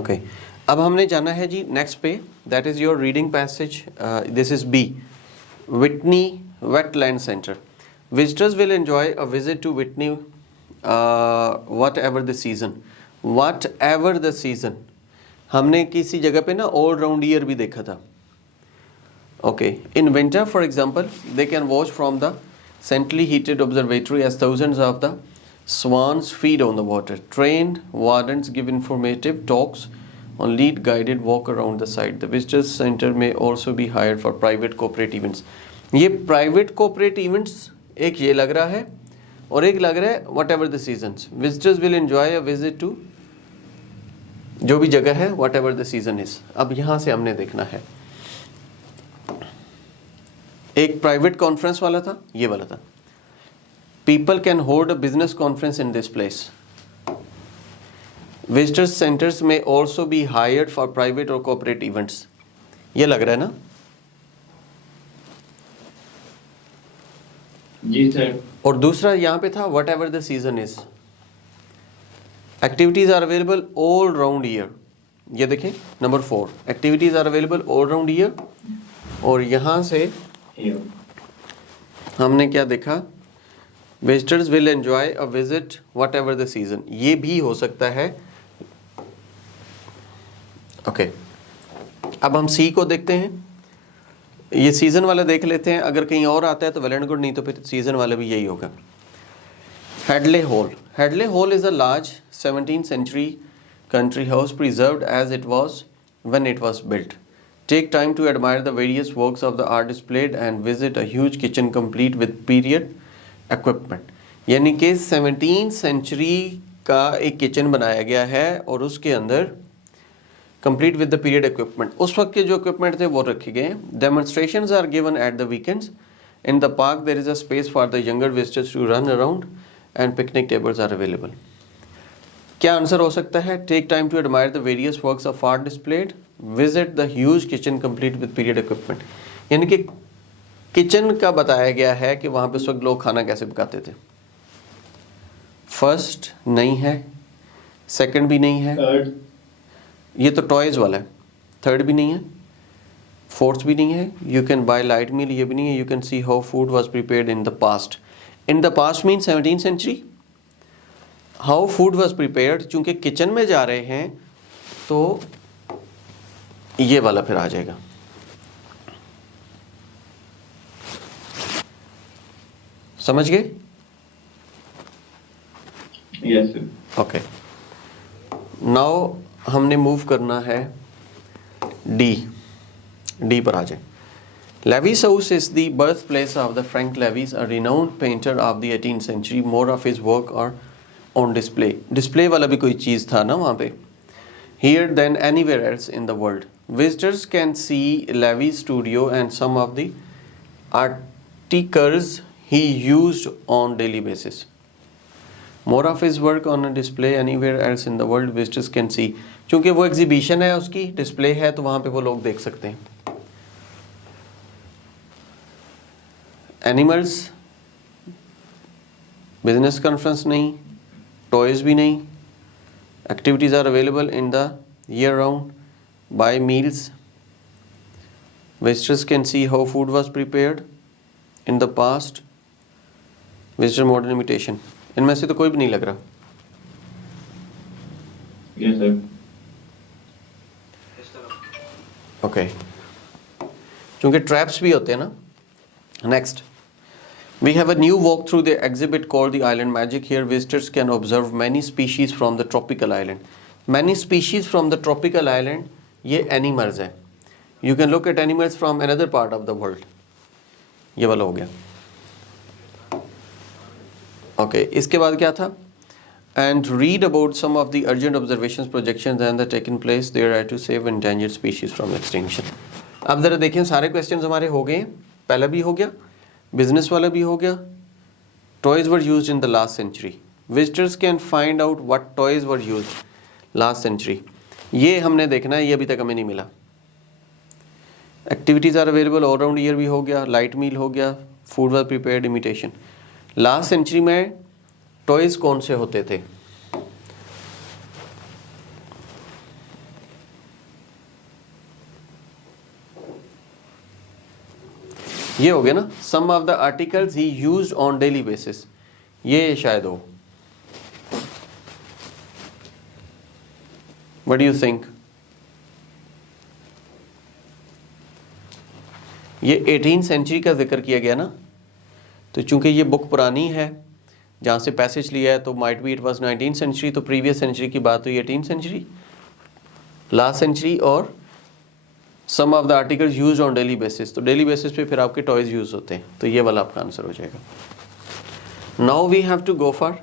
Okay अब हमने जाना है जी नेक्स्ट पे, that is your reading passage, this is B, Whitney wetland centre. Visitors will enjoy a visit to Whitney whatever the season. Whatever the season, हमने किसी जगह पे ना ऑल राउंड ईयर भी देखा था। Okay, in winter for example they can watch from the centrally heated observatory as thousands of the swans feed on the water. Trained wardens give informative talks on lead guided walk around the site. The visitors center may also be hired for private corporate events. ये private corporate events एक ये लग रहा है और एक लग रहा है whatever the seasons. Visitors will enjoy a visit to जो भी जगह है whatever the season is. अब यहाँ से हमने देखना है, एक प्राइवेट कॉन्फ्रेंस वाला था, ये वाला था, people can hold a business conference in this place. Visitors centres में also be hired for private और कॉर्पोरेट इवेंट्स, ये लग रहा है ना जी सर। और दूसरा यहाँ पे था whatever the season is, activities are available all round year. ये देखें number 4, activities are available all round year. और यहाँ से हमने क्या देखा, visitors will enjoy a visit whatever the season, ये भी हो सकता है। ओके अब हम सी को देखते हैं, ये सीजन वाला देख लेते हैं, अगर कहीं और आता है तो वेल एंड गुड, नहीं तो फिर सीजन वाला भी यही होगा। Hadlee hall, Hadlee hall is a large 17th century country house preserved as it was when it was built. Take time to admire the various works of the art displayed and visit a huge kitchen complete with period equipment. यानी कि 17th century का एक kitchen बनाया गया है और उसके अंदर complete with the period equipment, उस वक्त के जो इक्विपमेंट थे वो रखे गए हैं। Demonstrations are given at the weekends. In the park there is a space for the younger visitors to run around and picnic tables are available. क्या आंसर हो सकता है? Take time to admire the various works of art displayed, visit the huge kitchen complete with period equipment. यानी कि kitchen का बताया गया है कि वहाँ पे उस वक्त लोग खाना कैसे पकाते थे। फर्स्ट नहीं है, सेकंड भी नहीं है, थर्ड, ये तो टॉयज वाला है, थर्ड भी नहीं है, फोर्थ भी नहीं है, यू कैन बाय लाइट मील, ये भी नहीं है, you can see how food was prepared in the past. In the past mean 17th century। How food was prepared, चूंकि किचन में जा रहे हैं तो ये वाला फिर आ जाएगा। समझ गए? Yes sir. ओके नाउ हमने मूव करना है डी, डी पर आ जाए। Levy's house is the birthplace of the Frank Levy's, a renowned painter of the 18th century. More of his work are on display. Display वाला भी कोई चीज़ था ना वहाँ पे। Here than anywhere else in the world. Visitors can see Levy's studio and some of the articles he used on daily basis. More of his work on a display anywhere else in the world. Visitors can see. चूँकि वो exhibition है उसकी, display है, तो वहाँ पे वो लोग देख सकते हैं। एनिमल्स, बिजनेस कॉन्फ्रेंस नहीं, टॉयज़ भी नहीं, activities are available in the year round, by meals, visitors can see how food was prepared in the past, visitor modern imitation. इनमें से तो कोई भी नहीं लग रहा। Yes sir. ओके क्योंकि ट्रैप्स भी होते हैं ना। Next we have a new walk through the exhibit called the Island Magic. Here visitors can observe many species from the tropical island. Many species from the tropical island, ये animals है। You can look at animals from another part of the world. ये वाला हो गया। Okay, इसके बाद क्या था? And read about some of the urgent observations, projections and the taken place there are to save endangered species from extinction. अब जरा देखें, सारे questions हमारे हो गए। पहला भी हो गया, बिजनेस वाला भी हो गया, toys were used in the last century, visitors can find out what toys were used last century, ये हमने देखना है, ये अभी तक हमें नहीं मिला। Activities are available all round year भी हो गया, लाइट मील हो गया, food was prepared imitation. Last century में टॉयज कौन से होते थे? ये हो गया ना, सम ऑफ द आर्टिकल्स ही यूज्ड ऑन डेली बेसिस, ये शायद हो। What do you think? ये 18th सेंचुरी का जिक्र किया गया ना, तो चूंकि ये बुक पुरानी है जहाँ से पैसेज लिया है, तो might be it was 19th century, तो प्रीवियस सेंचुरी की बात हुई 18th सेंचुरी, लास्ट सेंचुरी, और some of the articles used on daily basis, तो डेली बेसिस पे फिर आपके टॉयज यूज होते हैं, तो ये वाला आपका आंसर हो जाएगा। Now we have to go for